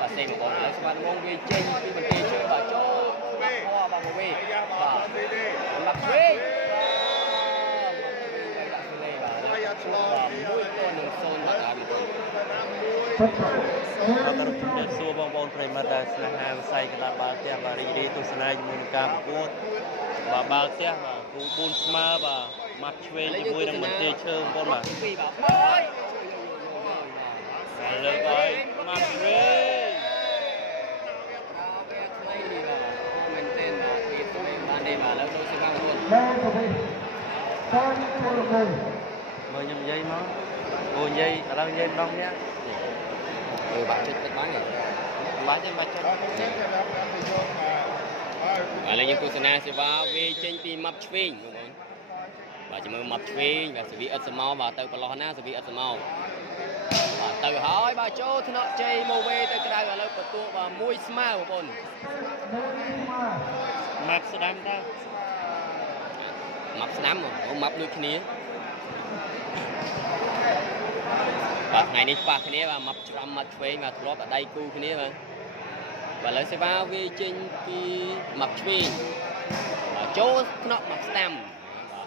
và xem một còn lấy sân mong về trên khi mình đi chơi và cho hoa bằng một về và mặt về và mũi to nương sơn và cả bị tuầnเราต้องจุดเด่นสู้บอลบอลไพรมาดาสนาฮาใส่กระดาษบาเตียบารีดีตุสนายมูลการพูดบาเตียบารูบุนสมาบามัดช่วยที่มวยดังมันเตะเชิงบอลมาเลยไปมัดเร่แล้วโดนสิบห้าคนเมื่อยังยัยมั้งโอ้ยัยเรายัยน้องเนี้ยbạn chết bán rồi bán trên mặt chân và lấy những cô sana sẽ vào về trên tim mập swing đúng không và chỉ mới mập swing và sự bị ớt máu và từ Barcelona sự bị ớt máu và từ hỏi bà chỗ thì nó chơi màu về từ cái đây là lớp của tụ và mui smile của con mập sẽ đam ta mập sắm rồi mập đôi khi và ngày nay ba cái này và mập trầm mập phê mà thua ở đây cu cái này mà và lấy xe vào về trên cái mập phê và chỗ nó mập stem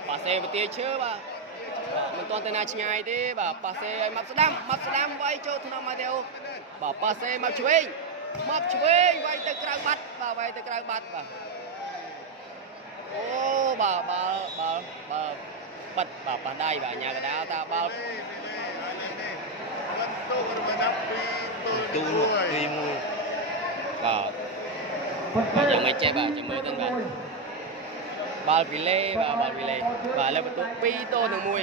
và xe một tia chưa và mình toàn tên này ngay thế và xe mập stem vay chỗ nó mà theo và xe mập phê vay từ cái bắt và vay từ cái bắt và ô bà bật bà đây và nhà cái đá ta bao tu tùy mùi và giờ mày chơi bà chỉ mới tên bà vì lê và lên một tụ pi tô đường mùi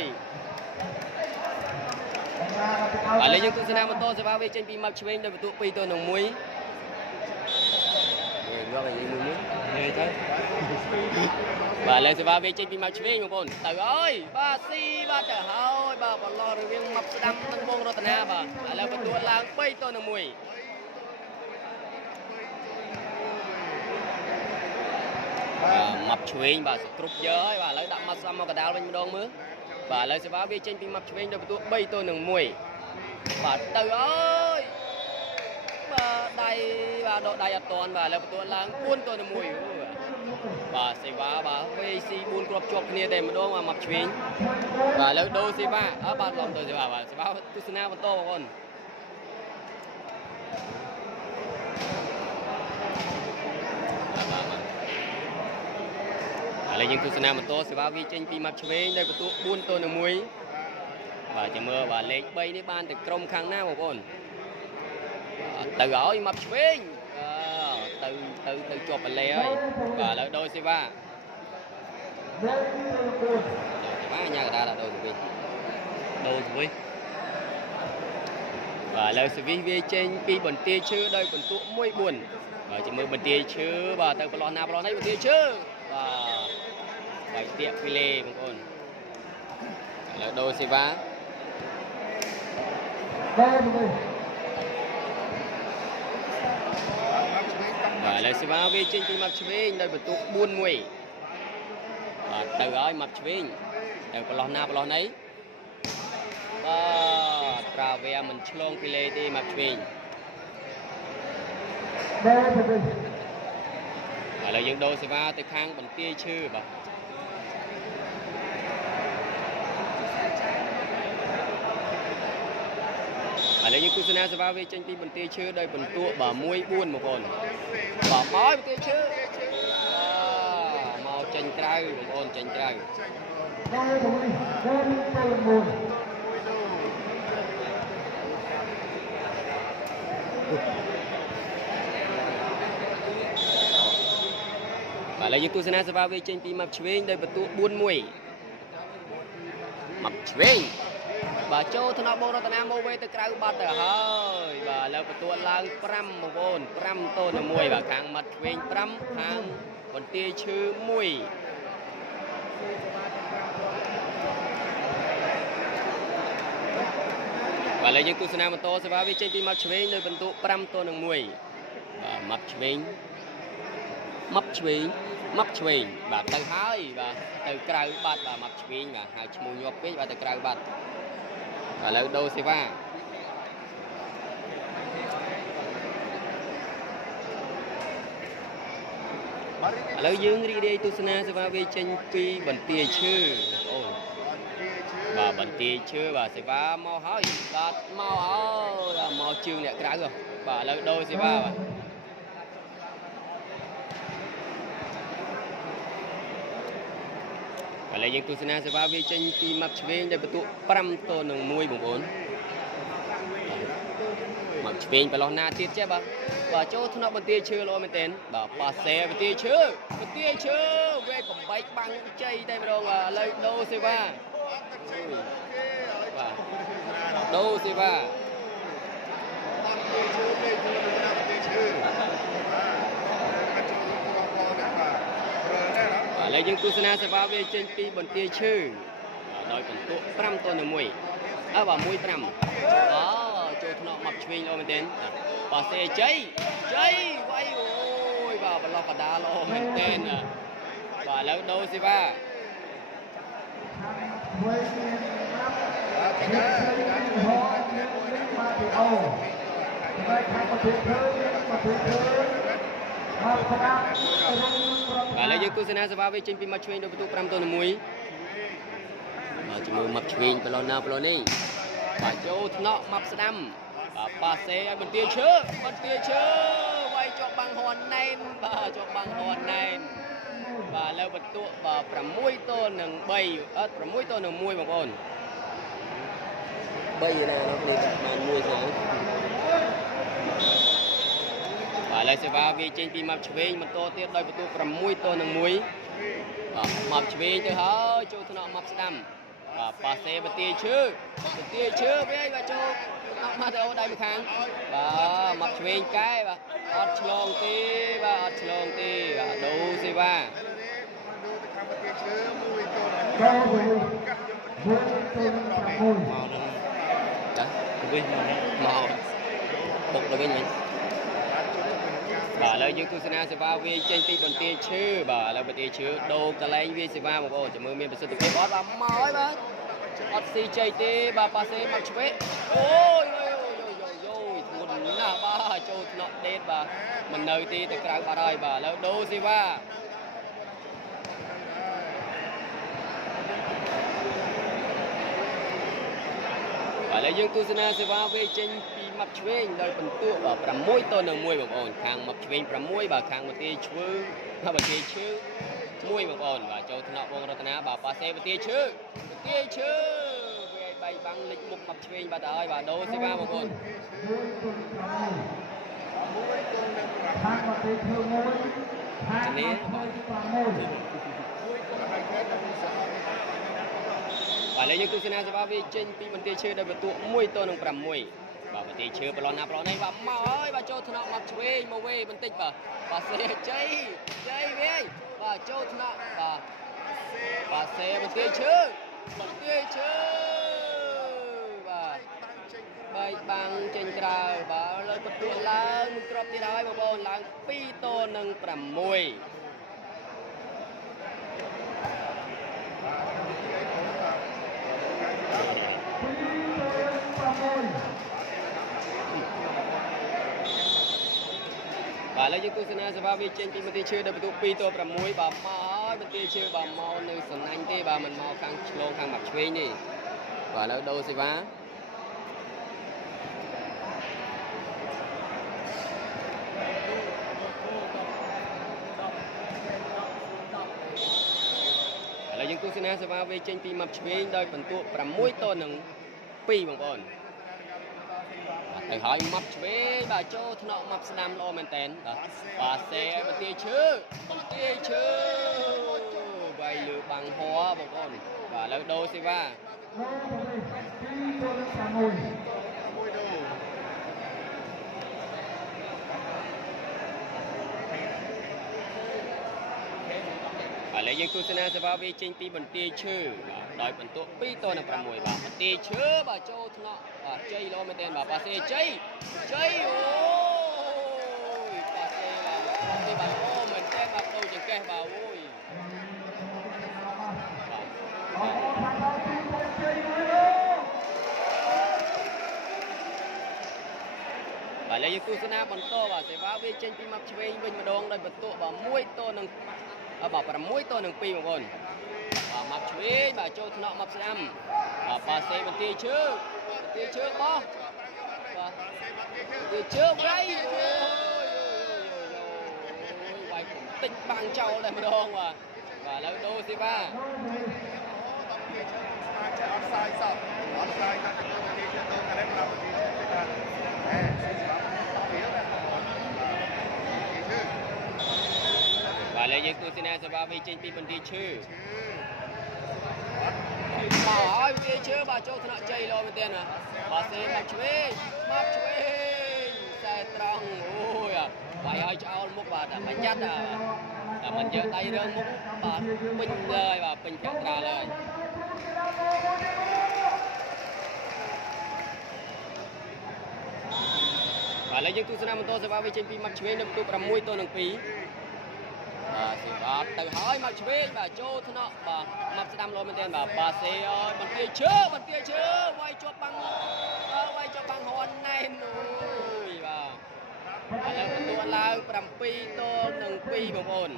và lấy những tụ sinh một tô sẽ vào về trên pi mập trên đây một tụ pi tô đường mùi người là gì mùi người thấy và lên sẽ vào về trên pi mập trên một con trời ơi ba si ba trời ơi bà còn lo được viên mập đâm nâng bông rồi tận bà lên một tụ làng pi tô đường mùi mập chuyên và group giới và lấy đậm mặt xăm vào cái đào bên đông mưa và lấy sẽ vào về trên pin mập chuyên được tụ bay tôi nương mùi và từ ơi và đây và độ đây toàn và lấy tụ làng buôn tôi nương mùi và sẽ vào và về si buôn group chụp kia để mà đông mà mập chuyên và lấy đôi si ba ở ba lòng tôi sẽ vào và sẽ vào tu sina một tô con lấy những tu sina một tô sẽ vào vi trên pi mập chơi đây của tu buôn tô nương muối và chỉ mưa và lấy bay đi ban từ trong khang na một con từ gói mập chơi từ chụp ở lề ơi và lấy đôi sẽ va nhà người ta là đôi gì và lời sự vi trên pi bẩn tia chưa đây còn tụ muối buồn và chỉ mưa bẩn tia chưa và từ balon nào balon ấy bẩn tia chưa và bảy tiệm phi lê một con là đôi xe vá và lấy xe vá về trên mặt chuvin đây một tụ buôn mùi và từ ơi mặt chuvin đều có lon ấy và trà về mình chlong phi lê đi mặt chuvin và lấy những đôi xe vá từ khang bằng tia chưa bà lấy những cú sna sẽ vào về trên tim bẩn tia chưa đây bẩn tua bà muối buôn một con bà mói một tia chưa màu chanh trai một con chanh trai và lấy những cú sna sẽ vào về trên tim mập chuyền đây bẩn tua buôn muối mập chuyền bà châu thằng nào bông ra tận nam mô về từ cái bát rồi hơi và lấy một tuần lang pram một con pram tô là mùi và càng mặt về pram hàng còn tia chư mùi và lấy những cú sna một tô sẽ vào với trên tim mặt về nơi vận tụ pram tô là mùi và mặt về mấp chuyền và từ hơi và từ cái bát và mặt chuyền và hai mùi nhọp với và từ cái bát và lấy đôi xe va ឥឡូវយើងរីករាយទស្សនាសេវាវាចេញពីបន្ទាយឈើអូនបាទបន្ទាយឈើបាទសេវាមកហើយបាទមកហើយមកជើងអ្នកក្រៅបាទឥឡូវដូរសេវាបាទឥឡូវយើងទស្សនាសេវាវាចេញពីម៉ាប់ឆ្វេងដែលបន្ទុក5-1បងប្អូនម៉ាប់ឆ្វេងប្រឡោះណាទៀតចេះបាទចូលថ្នាក់បន្ទាយឈើល្អមែនទែនបាទប៉ាសេបន្ទាយឈើវេកំបែកបាំងជ័យតែម្ដងឥឡូវដូរសេវាបាទដូរសេវាឥឡូវយើងទស្សនាសេវាវាចេញពីបន្ទាយឈើដោយបន្ទុក5-1បាទ1-5ចូលថ្នាក់ម៉ាប់ឆ្វេងល្អមែនទែនប៉ាសេជ័យវាយអូយបាទប្រឡោះកដាល្អមែនទែនបាទឥឡូវដូរសេវាបាទឥឡូវយើងទស្សនាសេវាវាចេញពីម៉ាប់ឆ្វេងដោយបន្ទុក5-1បាទជាមួយម៉ាប់ឆ្វេងប្រឡោះណាប្រឡោះនេះបាទចូលថ្នាក់ម៉ាប់ស្ដាំបាទប៉ាសេឲ្យបន្ទាយឈើវាយជាប់បាំងហនណែនបាទជាប់បាំងហនណែនបាទឥឡូវបន្ទុកបាទ6-3 6-1បងប្អូន3ណានោះនេះបាន1ខាងបាទឥឡូវសេវាវាចេញពីម៉ាប់ឆ្វេងបន្តទៀតដោយបន្ទុក6-1បាទម៉ាប់ឆ្វេងទៅហើយចូលថ្នាក់ម៉ាប់ស្ដាំបាទប៉ាសេបន្ទាយឈើវាបាទចូលមកទៅដៃម្ខាងបាទមកឆ្វេងកែបាទអត់ឆ្លងទេបាទដូរសេវាមកបុកទៅវិញបាទឥឡូវយើងទស្សនាសេវាវាចេញពីបន្ទាយឈើបាទឥឡូវបន្ទាយឈើដូរកន្លែងវាសេវាបងប្អូនចាំមើលមានប្រសិទ្ធភាពអត់បាទមកហើយបាទអត់ស៊ីជ័យទេបាទប៉ាសេមកឆ្វេងអូយធ្ងន់ណាស់បាទចូលថ្នាក់ដេតបាទមិននៅទេទៅក្រៅបាត់ហើយបាទឥឡូវដូរសេវាឥឡូវយើងទស្សនាសេវាវាចេញពីម៉ាប់ឆ្វេងដោយបន្ទុក6-1បងប្អូនខាងម៉ាប់ឆ្វេង6បាទខាងបន្ទាយឈើបន្ទាយឈើ1បងប្អូនបាទចូលថ្នាក់វងរតនាបាទប៉ាសេបន្ទាយឈើវាឲ្យបែកបាំងលិចមុខម៉ាប់ឆ្វេងបាទទៅហើយបាទដូរសេវាបងប្អូនខាងបន្ទាយឈើ1ខាងនេះបាទឥឡូវយើងទស្សនាសេវាវាចេញពីបន្ទាយឈើដោយបន្ទុក1-6បាទបន្ទាយឈើប្រឡោះណាប្រឡោះនេះបាទមកហើយបាទចូលថ្នាក់ម៉ាប់ឆ្វេងមកវេបន្តិចបាទប៉ាសេជ័យវាយបាទចូលថ្នាក់បាទប៉ាសេបន្ទាយឈើបាទបែកបាំងចេញក្រៅបាទលើបន្ទុកឡើងមួយគ្រាប់ទៀតហើយបងប្អូនឡើង2-6បាទឥឡូវយើងទស្សនាសេវាវាចេញពីបន្ទាយឈើដល់បន្ទុក2-6បាទមកហើយបន្ទាយឈើបាទមកនៅសំណាញ់ទេបាទមិនមកខាងឆ្លងខាងម៉ាប់ឆ្វេងទេបាទឥឡូវដូរសេវាឥឡូវយើងទស្សនាសេវាវាចេញពីម៉ាប់ឆ្វេងដោយបន្ទុក6-2បងប្អូនទៅហើយម៉ាប់ឆ្វេងបាទចូលថ្នាក់ម៉ាប់ស្ដាំល្អមែនតើបាទសេបន្ទាយឈើវាយលើបាំងហោបងប្អូនបាទឥឡូវដូរសេវាឥឡូវយើងទស្សនាសេវាវាចេញពីបន្ទាយឈើដោយបន្ទុក2-6បាទបន្ទាយឈើបាទចូលថ្នាក់បាទជ័យល្អមែនទែនបាទប៉ាសេជ័យអូយប៉ាសេបាទអូមែនទែនបាទដូចចង្កេះបាទអូយឥ và lấy những tu sna bắn to và sẽ vào về trên pin mặt chơi bên mà đong đây bật tụ và mũi to nâng bảo là mũi to nâng pi một con và mặt chơi và cho thọ mặt xem và ba xe bên tia chứ bó và tia chứ đây quay cũng tinh bằng châu đây mà đong và lấy đô si ba và lấy những tu sĩ này sẽ vào vị trí bên đi chư bảo hỏi đi chư bà châu thọ chơi lo bên tiền à bà sẽ mặc chuối xe trăng ôi à vậy hơi cho múc bà đã bánh chất à mình giờ tay đơn múc bà pin lời và pin chặt ra lời và lấy những tu sĩ này mình tôi sẽ vào vị trí mặc chuối nằm tụ cầm mũi tôi nằm phí thì bà tự hỏi mà chơi bà cho thế nào bà mặc sẽ đâm luôn bên tên bà sẽ bên kia chưa quay cho băng hòn này nuôi bà làตัวเราปรำปีตัว1 ปีบางคน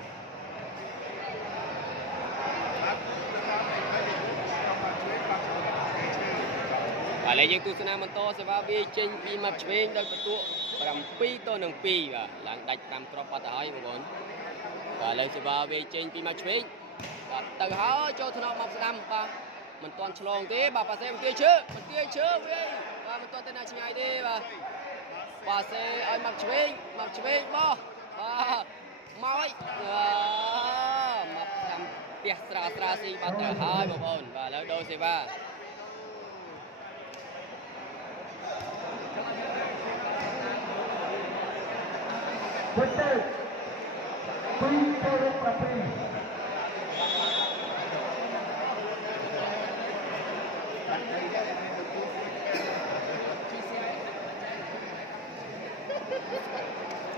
อะไรยังตุสนามันโตสภาพวิจิตรปีมัดเชงโดยประตูปรำปีตัว1 ปีบ่หลังดัดตามกรอบปัตตานีบางคนvà lên sẽ vào về trên pin mặt chuyên và từ háo cho thằng nào mọc đâm và mình toàn chlong thế bà xem kia chứ đi và mình toàn tên này ngay đi và sẽ ở mặt chuyên bo và mỏi mặt đâm tiệt sra si và từ hai một ổn và lên đôi sẽ va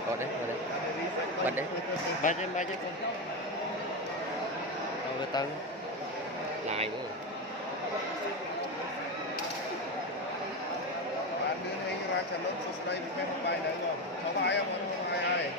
có đấy bật đấy ba chứ con đâu cái tân lại nữa bạn đưa anh ra trả lốt số đây bị quen bài nữa rồi có bài không ai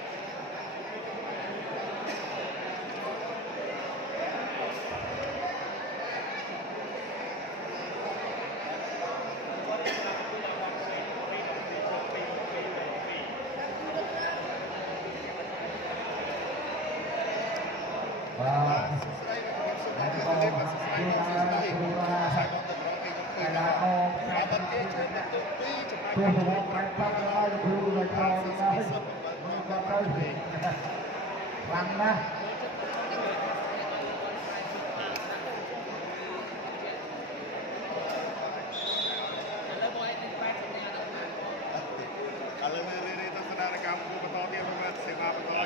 Vâng đó.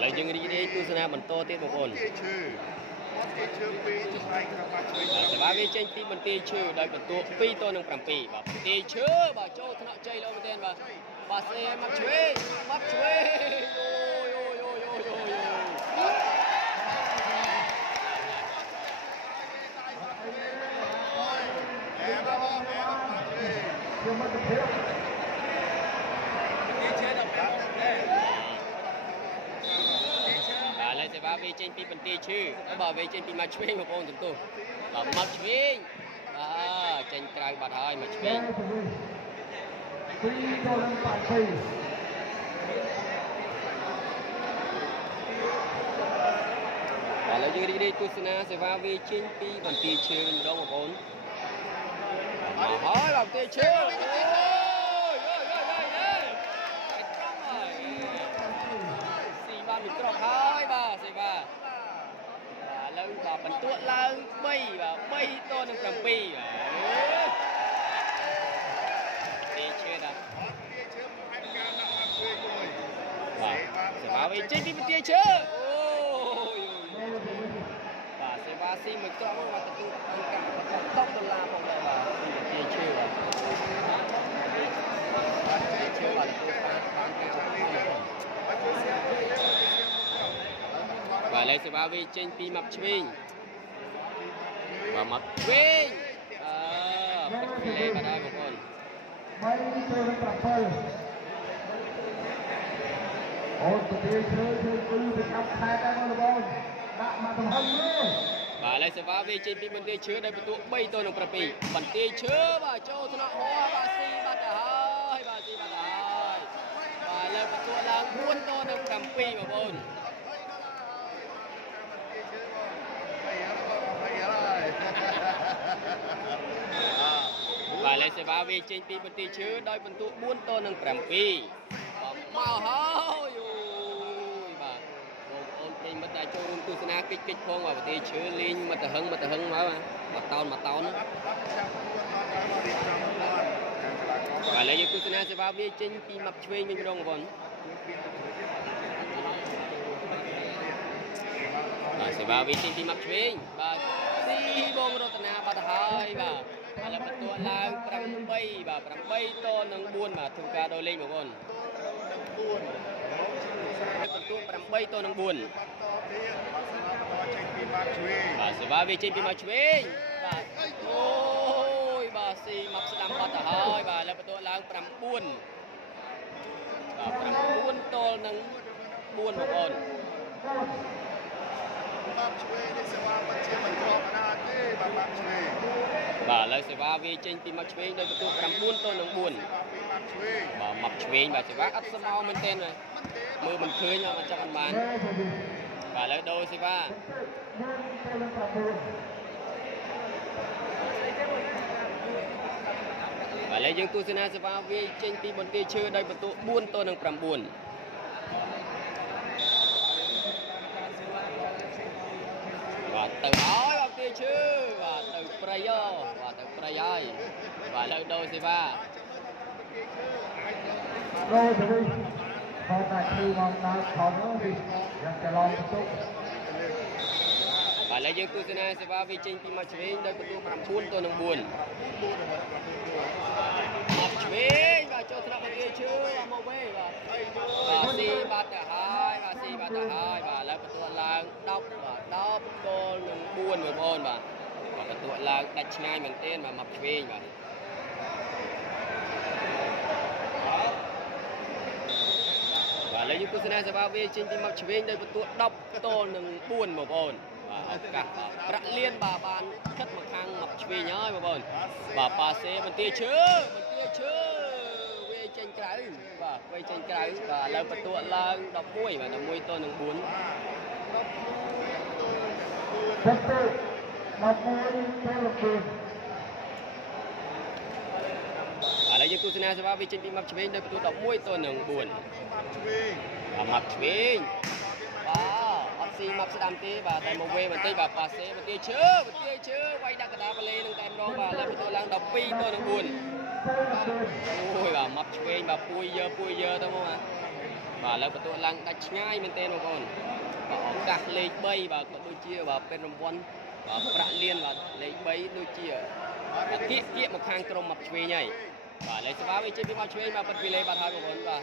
lấy những đi tu sna mình to tiết một ổn sẽ vào về trên pin mình tia chư đây mình tụ pi to nâng 7và tia chư bà cho thằng chơi lâu bên tên và sẽ mặc chuối lại sẽ vào về trên pin mình tia chư nó bảo về trên pin mặc chuối một ổn tụi và mặc chuối trên cây bạt hơi mặc chuối và lấy những đi tu sna sẽ vào về trên pin mình tia chư mình đâu một ổn mà hỏi làm tia chư mình trọc hơi bà sẽ bà lâu bà bắn tuột lên bay to nâng 7 đi chơi nào và sẽ vào về trên đi tia chơi và sẽ vào xin mình trọc mà tự tóc đô la không đây là tia chơi và và lấy sẽ vào về trên pi mặt chuyên và mặt chuyên lên vào đây một con អូនទៅជួយគឺទៅកាប់ខែដែរបងប្អូនដាក់មកទំហំនេះ បាទឥឡូវសេវាវាចេញពីបន្ទាយឈើដោយបន្ទុក3ទល់នឹង7បន្ទាយឈើបាទចូលថ្នាក់ហោះបាទស៊ីបាត់ទៅហើយបាទស៊ីបាត់ទៅហើយបាទឥឡូវបន្ទុកឡើង4ទល់នឹង7បងប្អូនបាទឥឡូវសេវាវាចេញពីបន្ទាយឈើដោយបន្ទុក4ទល់នឹង7បាទមកហើយអូយបាទបងប្អូនប្រិយមិត្តដែលចូលរួមទស្សនាកិច្ចផងបាទបន្ទាយឈើលេងមកទៅហឹងមកមកតោនបាទឥឡូវយើងទស្សនាសេវាវាចេញពីម៉ាប់ឆ្វេងវិញម្ដងបងប្អូនបាទសេវាវាចេញពីម៉ាប់ឆ្វេងបាទស៊ីបងរតនាបាត់ទៅហើយបាទឥឡូវបន្ទាត់ឡើង8បាទ8តនឹង4បាទធ្វើការដូរលេខបងប្អូនបន្ទាត់8តនឹង4បាទសេវាវាចេញពីម៉ាប់ឆ្វេងបាទអូយបាទស៊ីម៉ាប់ស្ដាំបាត់ទៅហើយបាទឥឡូវបន្ទាត់ឡើង9បាទ9តនឹង4បងប្អូនបាប់ឆ្វេងនេះសេវាមិនជាមិនធម្មតាទេបាប់ឆ្វេង បាទឥឡូវសេវាវាចេញពីម៉ាប់ឆ្វេងដោយបន្ទុក9ទល់នឹង4បាទម៉ាប់ឆ្វេងបាទសេវាអត់ស្មោមែនទេមើលមិនឃើញអត់ចាប់បានបាទឥឡូវដូរសេវាបាទឥឡូវយើងទស្សនាសេវាវាចេញពីបន្ទាយឈើដោយបន្ទុក4ទល់នឹង9បាទទៅហើយបន្ទាយឈើបាទទៅព្រៃបាទទៅព្រៃហើយបាទឥឡូវដូរសេវាrồi thì đi thôi tại khi mong ta còn nữa thìยังจะลองបន្ទុក បាទឥឡូវយើងទស្សនាសេវាវាចេញពីម៉ាប់ឆ្វេងដោយបន្ទុក9ទល់នឹង4ម៉ាប់ឆ្វេងបាទចូលថ្នាក់បន្ទាយឈើមកវិញបាទស៊ីបាត់ទៅហើយបាទស៊ីបាត់ទៅហើយបាទឥឡូវបន្ទាត់ឡើង10បាទ10ទល់នឹង4បងប្អូនបាទបន្ទាត់ឡើងដាច់ឆ្ងាយមែនទែនបាទម៉ាប់ឆ្វេងបាទឥឡូវយើងទស្សនាសេវាវាចេញពីម៉ាប់ឆ្វេងដោយបន្ទុក10ទល់នឹង4បងប្អូនបាទឱកាសប្រាក់លៀនបាទបានខិតមកខាងម៉ាប់ឆ្វេងហើយបងប្អូនបាទប៉ាសេបន្ទាយឈើវាចេញក្រៅបាទវាចេញក្រៅបាទឥឡូវបន្ទុកឡើង11បាទ11ទល់នឹង4បន្ទុក11ទៅ4ឥឡូវយើងទស្សនាសេវាវាចេញពីម៉ាប់ឆ្វេងដោយបន្ទុក11ទល់នឹង4ម៉ាប់ឆ្វេងបាទអត់ស៊ីម៉ាប់ស្ដាំទេបាទតែមកវេបន្តិចបាទប៉ាសេបន្ទាយឈើវាយដាក់កណ្ដាលប៉ាឡេនឹងតែម្ដងបាទឥឡូវបន្ទុកឡើង12ទល់នឹង4អូយបាទម៉ាប់ឆ្វេងបាទពួយយើទៅមកបាទឥឡូវបន្ទុកឡើងដាច់ឆ្ងាយមែនទេបងប្អូនបាទឱកាសលេខ3បាទក៏ដូចជាបាទเป็นរង្វាន់បាទប្រាក់លៀនបាទលេខ3ដូចជាគៀកមកខាងក្រុមម៉ាប់ឆ្វេងហើយបាទលេខសេវាវាចេញពីម៉ាប់ឆ្វេងបាទពិតពីលេបាត់ហើយបងប្អូនបាទ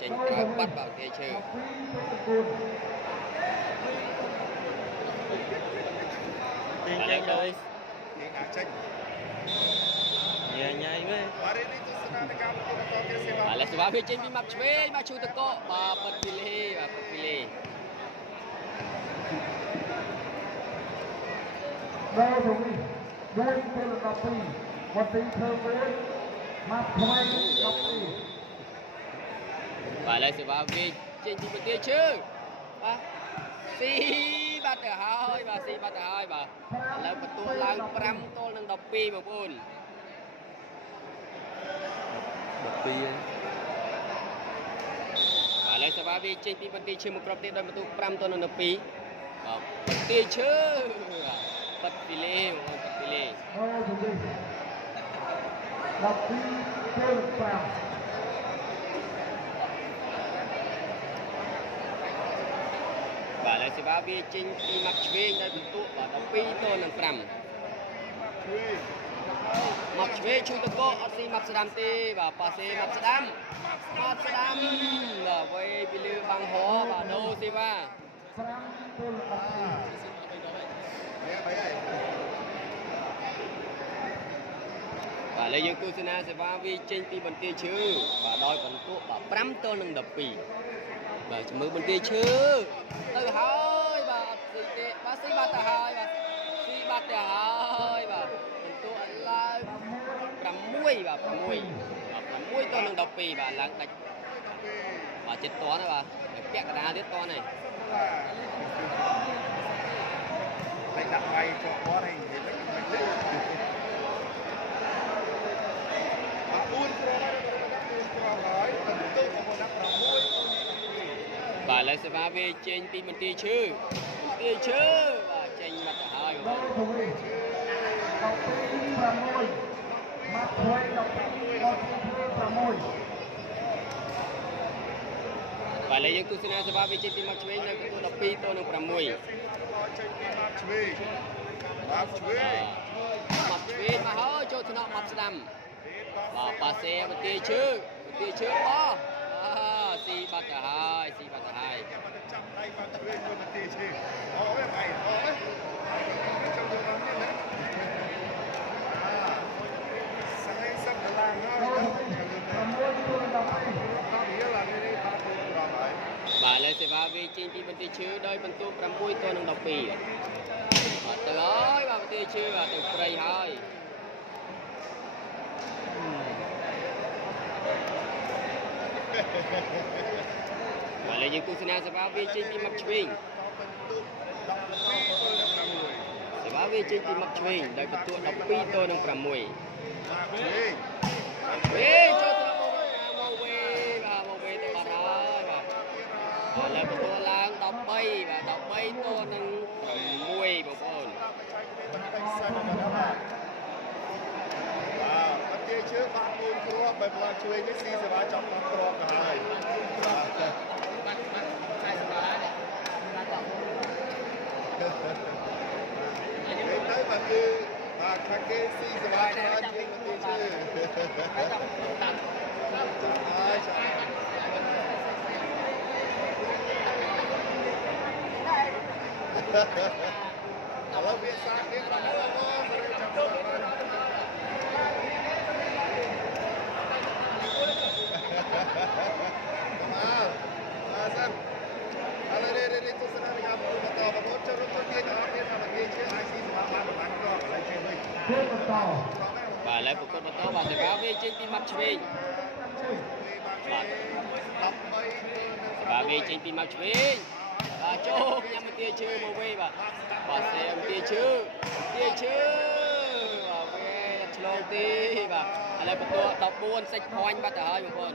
ចេញក្រៅបាត់បាទគេឈើចេញចេញដោយ នេះអាចចេញ ញ៉ៃវិញ បាទនេះទស្សនានៃការប្រកួតបន្តគេសេវា ឥឡូវសេវាវាចេញពីម៉ាប់ឆ្វេងមកឈូតកកបាទពិតពីលេបាទពិតពីលេ ដល់ទៅវិញ4ទៅ12បន្តិចធ្វើវិញមកថ្មី12បាទឥឡូវសេវាវាចេញពីបន្ទាយឈើបាទស៊ីបាត់ទៅហើយបាទស៊ីបាត់ទៅហើយបាទឥឡូវបន្ទួឡើង5ទល់នឹង12បងប្អូន12ឥឡូវសេវាវាចេញពីបន្ទាយឈើមកគ្រប់ទៀតដោយបន្ទុក5ទល់នឹង12បាទបន្ទាយឈើបាត់ពីលេបងប្អូនបាត់ពីលេ12ទៅ5បាទឥឡូវសេវាវាចេញពីម៉ាប់ឆ្វេងដោយបន្ទុកបាទ12ទល់នឹង5 ឆ្វេង មកឆ្វេងជួយតកអត់ស៊ីមកស្ដាំទេបាទប៉ាសេមកស្ដាំដល់វេពីលឺបាំងហោបាទដូស៊ីវ៉ា បាទឥឡូវយើងទស្សនាសេវាវាចេញពីបន្ទាយឈើបាទដោយបន្ទុកបាទ5ទល់នឹង12បាទជំរឿបន្ទាយឈើទៅហើយបាទអត់ស៊ីទេបាទស៊ីបាត់ទៅហើយបាទស៊ីបាត់ទៅហើយបាទបន្ទុកឥឡូវ6បាទ6ទល់នឹង12បាទឡើងដាច់បាទចិត្តតន់ហើយបាទពាក់កណ្ដាលទៀតតន់ហើយ Lấy đặt bay cho có này thì lấy buôn rồi từng tư một đắp đầu mũi បាទឥឡូវសេវាវាចេញពីបន្ទាយឈើបាទចេញមកទៅហើយបាទ បាទឥឡូវយើងទស្សនាសេវាវាចេញពីមកឆ្វេងនៅបន្ទុក12ទល់នឹង6 ចេញពីមកឆ្វេងមកឆ្វេង មកឆ្វេងមកហើយចូលថ្នាក់មកស្ដាំបាទប៉ាសេបន្ទាយឈើបោះស៊ីបាត់ទៅហើយស៊ីបាត់ទៅហើយ ចាំដៃមកឆ្វេងមួយនាទីឈីអូយអីអូយចាំទៅដល់នេះណាសាយសាប់ឡាងហើយបាទឥឡូវសេវាវាចេញពីបន្ទាយឈើដោយបន្ទុក6ទល់នឹង12បាទទៅហើយបាទបន្ទាយឈើបាទទៅព្រៃហើយបាទឥឡូវយើងទស្សនាសេវាវាចេញពីមកឆ្វេងសេវាវាចេញពីមកឆ្វេងដោយបន្ទុក12ទល់នឹង6វេចូលទៅមកវេទៅបាត់ហើយបាទឥឡូវបន្ទុកឡើង13បាទ13ទល់នឹង6បងប្អូន បាទគេជឿបាក់គូនគ្រាប់បែបមកជួយនេះស៊ីសេវាចង់គ្រាប់ទៅហើយបាទខ្សែសេវានេះទៅបាទគឺបាទខាងគេស៊ីសេវាច្រើនជាងគេជឿហើយចាំឥឡូវវាសាគេគាត់ទៅចាំទៅសិនឥឡូវនេះទស្សនានៃការប្រកួតបន្តបងប្អូនចូលរួមទៀតអត់ទៀតថាគេជឿអាចស៊ីសម្រាប់បានប្រហែលគ្រាប់ឥឡូវជឿវិញបាទឥឡូវប្រកួតបន្តបាទសេវាវាចេញពីមកឆ្វេងបាទបាទវាចេញពីមកឆ្វេងបាទចូលញ៉ាំបន្ទាយឈើមកវិញបាទសេបន្ទាយឈើបាទវាឆ្លងទីបាទឥឡូវបន្ទាត់14សេចផាញ់បាត់ទៅហើយបងប្អូន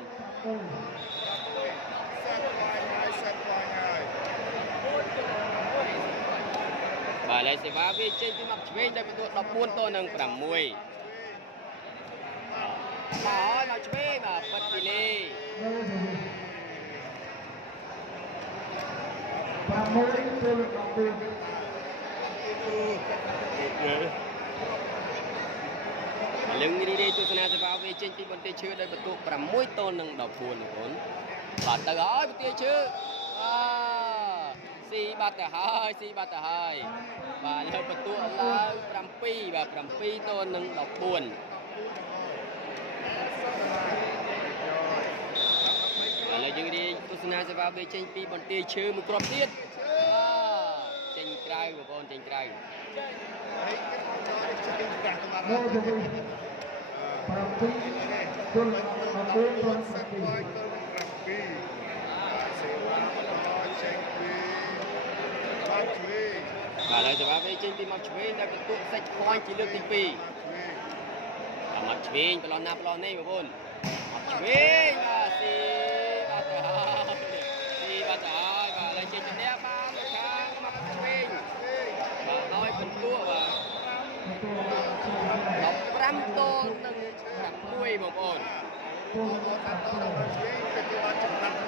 បាទឥឡូវសេវាវាចេញពីមកឆ្វេងដោយបន្ទាត់14ទល់នឹង6បាទហើយមកឆ្វេងបាទប៉ាត់ពីលេលឹងរីទស្សនាសេវាវាចេញពីបន្ទាយឈើដោយបន្ទុក6ទល់នឹង14បងប្អូនបាទទៅហើយបន្ទាយឈើស៊ីបាត់ទៅហើយបាទលើបន្ទុកឡើង7បាទ7ទល់នឹង14ឥឡូវយើងរីទស្សនាសេវាវាចេញពីបន្ទាយឈើមួយគ្រាប់ទៀតចេញក្រៅបងប្អូនចេញក្រៅបាទឥឡូវសេវាវាចេញពីមកឆ្វេងដែលបន្ទុកសាច់ខ្វាញ់ជាលើកទី2បាទមកឆ្វេងប្រឡោះណាប្រឡោះនេះបងប្អូនមកឆ្វេងបាទស៊ីបាត់ទៅហើយបាទឥឡូវចេញជំនះបានមកខាងមកឆ្វេងបាទដោយបន្ទុកបាទ15ទល់នឹង6បងប្អូន Hãy subscribe cho kênh Ghiền Mì Gõ để không bỏ lỡ